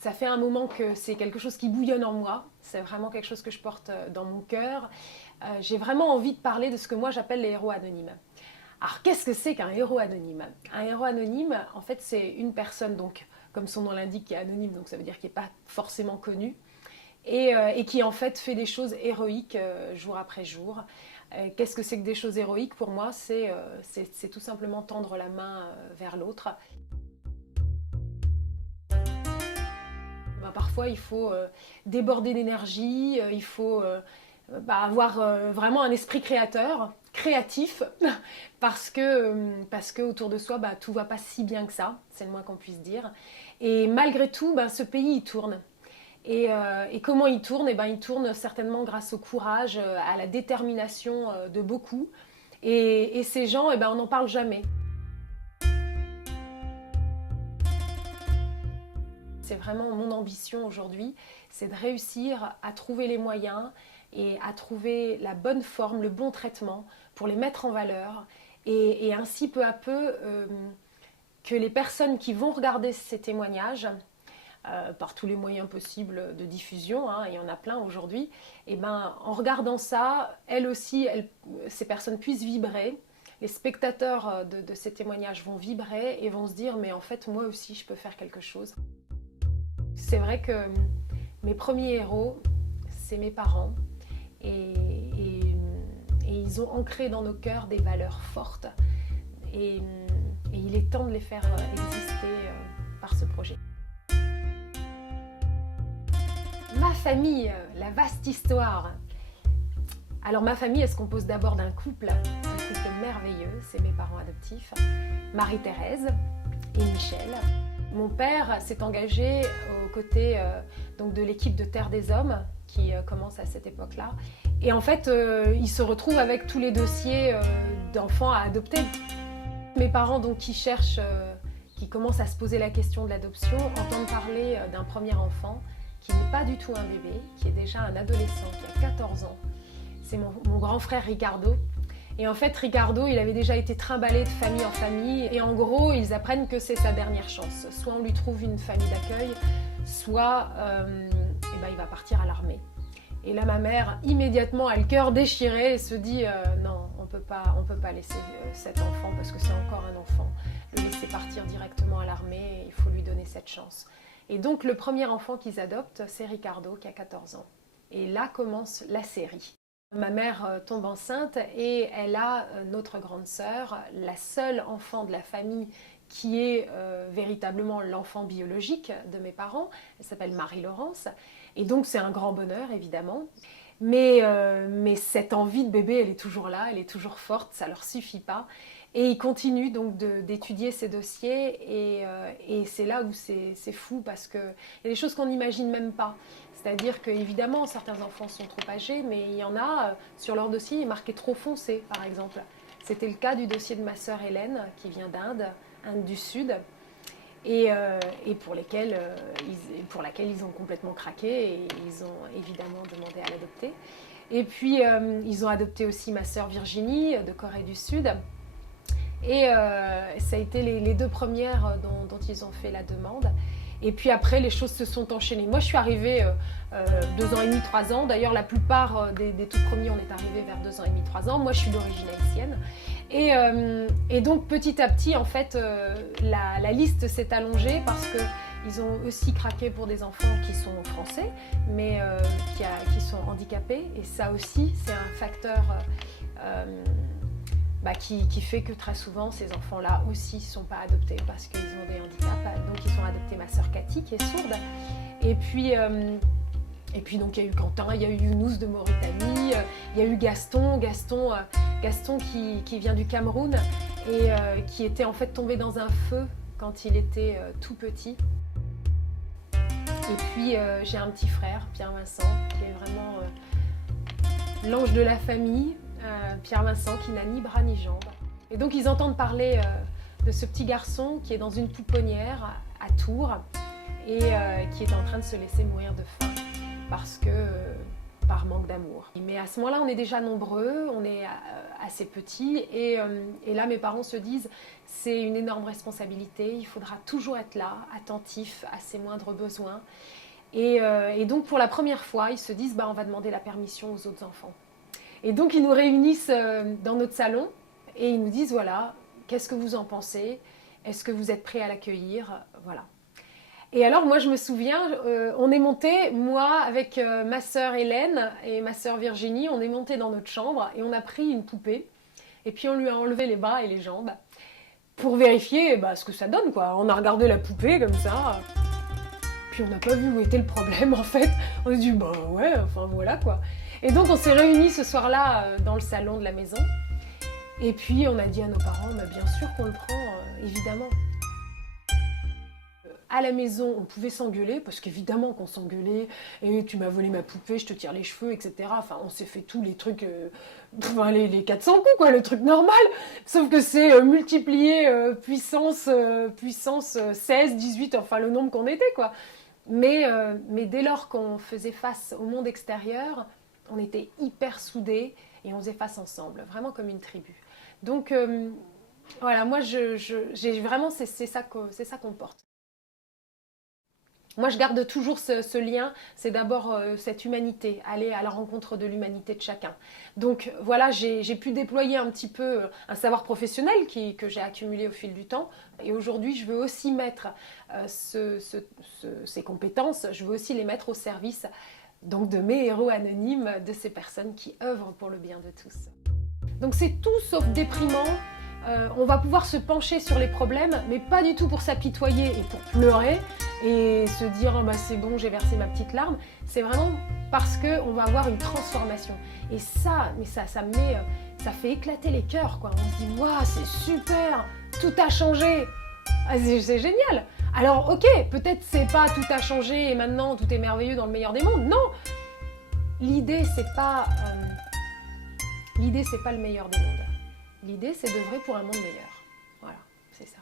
Ça fait un moment que c'est quelque chose qui bouillonne en moi, c'est vraiment quelque chose que je porte dans mon cœur. J'ai vraiment envie de parler de ce que moi j'appelle les héros anonymes. Alors qu'est-ce que c'est qu'un héros anonyme? Un héros anonyme, en fait, c'est une personne, comme son nom l'indique, qui est anonyme, donc ça veut dire qu'il n'est pas forcément connu, et qui en fait des choses héroïques jour après jour. Qu'est-ce que c'est que des choses héroïques? Pour moi, c'est tout simplement tendre la main vers l'autre. Parfois, il faut déborder d'énergie, il faut avoir vraiment un esprit créatif, parce que autour de soi, tout va pas si bien que ça, c'est le moins qu'on puisse dire. Et malgré tout, ce pays, il tourne. Et comment il tourne? Il tourne certainement grâce au courage, à la détermination de beaucoup. Et ces gens, on n'en parle jamais. C'est vraiment mon ambition aujourd'hui, c'est de réussir à trouver les moyens et à trouver la bonne forme, le bon traitement pour les mettre en valeur et ainsi peu à peu que les personnes qui vont regarder ces témoignages par tous les moyens possibles de diffusion, il y en a plein aujourd'hui, en regardant ça, elles aussi, ces personnes puissent vibrer. Les spectateurs de ces témoignages vont vibrer et vont se dire mais en fait moi aussi je peux faire quelque chose. C'est vrai que mes premiers héros, c'est mes parents et ils ont ancré dans nos cœurs des valeurs fortes et il est temps de les faire exister par ce projet. Ma famille, la vaste histoire. Alors ma famille, elle se compose d'abord d'un couple merveilleux, c'est mes parents adoptifs, Marie-Thérèse et Michel. Mon père s'est engagé aux côtés de l'équipe de Terre des Hommes qui commence à cette époque-là. Et en fait, il se retrouve avec tous les dossiers d'enfants à adopter. Mes parents qui commencent à se poser la question de l'adoption, entendent parler d'un premier enfant qui n'est pas du tout un bébé, qui est déjà un adolescent, qui a 14 ans. C'est mon grand frère Ricardo. Et en fait, Ricardo, il avait déjà été trimballé de famille en famille. Et en gros, ils apprennent que c'est sa dernière chance. Soit on lui trouve une famille d'accueil, soit il va partir à l'armée. Et là, ma mère, immédiatement, a le cœur déchiré et se dit non, on peut pas laisser cet enfant parce que c'est encore un enfant. Le laisser partir directement à l'armée, il faut lui donner cette chance. Et donc, le premier enfant qu'ils adoptent, c'est Ricardo, qui a 14 ans. Et là commence la série. Ma mère tombe enceinte et elle a notre grande sœur, la seule enfant de la famille qui est véritablement l'enfant biologique de mes parents. Elle s'appelle Marie-Laurence. Et donc c'est un grand bonheur évidemment. Mais cette envie de bébé, elle est toujours là, elle est toujours forte, ça ne leur suffit pas. Et ils continuent donc d'étudier ces dossiers et c'est là où c'est fou parce qu'il y a des choses qu'on n'imagine même pas. C'est-à-dire qu'évidemment, certains enfants sont trop âgés, mais il y en a, sur leur dossier, il est marqué trop foncé, par exemple. C'était le cas du dossier de ma sœur Hélène, qui vient d'Inde, Inde du Sud, et pour laquelle ils ont complètement craqué, et ils ont évidemment demandé à l'adopter. Et puis, ils ont adopté aussi ma sœur Virginie, de Corée du Sud, et ça a été les deux premières dont ils ont fait la demande. Et puis après, les choses se sont enchaînées. Moi, je suis arrivée 2 ans et demi, 3 ans. D'ailleurs, la plupart des tout premiers, on est arrivés vers 2 ans et demi, 3 ans. Moi, je suis d'origine haïtienne. Et donc, petit à petit, en fait, la liste s'est allongée parce qu'ils ont aussi craqué pour des enfants qui sont français, mais qui sont handicapés. Et ça aussi, c'est un facteur qui fait que très souvent ces enfants-là aussi ne sont pas adoptés parce qu'ils ont des handicaps. Donc ils ont adopté ma sœur Cathy qui est sourde. Et puis donc il y a eu Quentin, il y a eu Younous de Mauritanie, il y a eu Gaston qui vient du Cameroun et qui était en fait tombé dans un feu quand il était tout petit. Et puis j'ai un petit frère, Pierre-Vincent, qui est vraiment l'ange de la famille. Pierre-Vincent qui n'a ni bras ni jambes. Et donc ils entendent parler de ce petit garçon qui est dans une pouponnière à Tours et qui est en train de se laisser mourir de faim parce par manque d'amour. Mais à ce moment-là, on est déjà nombreux, on est assez petits, et là, mes parents se disent, c'est une énorme responsabilité, il faudra toujours être là, attentif à ses moindres besoins. Et donc, pour la première fois, ils se disent, on va demander la permission aux autres enfants. Et donc, ils nous réunissent dans notre salon, et ils nous disent, voilà, qu'est-ce que vous en pensez? Est-ce que vous êtes prêts à l'accueillir? Voilà. Et alors, moi, je me souviens, on est monté, moi, avec ma sœur Hélène et ma sœur Virginie, on est monté dans notre chambre et on a pris une poupée. Et puis, on lui a enlevé les bras et les jambes pour vérifier ce que ça donne, quoi. On a regardé la poupée comme ça. Puis, on n'a pas vu où était le problème, en fait. On s'est dit, ouais, enfin, voilà, quoi. Et donc, on s'est réunis ce soir-là dans le salon de la maison. Et puis, on a dit à nos parents, bien sûr qu'on le prend, évidemment. À la maison, on pouvait s'engueuler, parce qu'évidemment qu'on s'engueulait, et tu m'as volé ma poupée, je te tire les cheveux, etc. Enfin, on s'est fait tous les trucs, les 400 coups, quoi, le truc normal. Sauf que c'est multiplié puissance 16, 18, enfin le nombre qu'on était, quoi. Mais dès lors qu'on faisait face au monde extérieur, on était hyper soudés, et on faisait face ensemble, vraiment comme une tribu. Donc, voilà, moi, j'ai vraiment, c'est ça qu'on porte. Moi, je garde toujours ce lien, c'est d'abord cette humanité, aller à la rencontre de l'humanité de chacun. Donc voilà, j'ai pu déployer un petit peu un savoir professionnel que j'ai accumulé au fil du temps. Et aujourd'hui, je veux aussi mettre ces compétences, je veux aussi les mettre au service donc, de mes héros anonymes, de ces personnes qui œuvrent pour le bien de tous. Donc c'est tout sauf déprimant. On va pouvoir se pencher sur les problèmes, mais pas du tout pour s'apitoyer et pour pleurer et se dire c'est bon, j'ai versé ma petite larme. C'est vraiment parce qu'on va avoir une transformation. Et ça fait éclater les cœurs, quoi. On se dit waouh, c'est super, tout a changé. C'est génial. Alors ok, peut-être c'est pas tout a changé et maintenant tout est merveilleux dans le meilleur des mondes. Non, l'idée c'est pas le meilleur des mondes. L'idée, c'est d'œuvrer pour un monde meilleur. Voilà, c'est ça.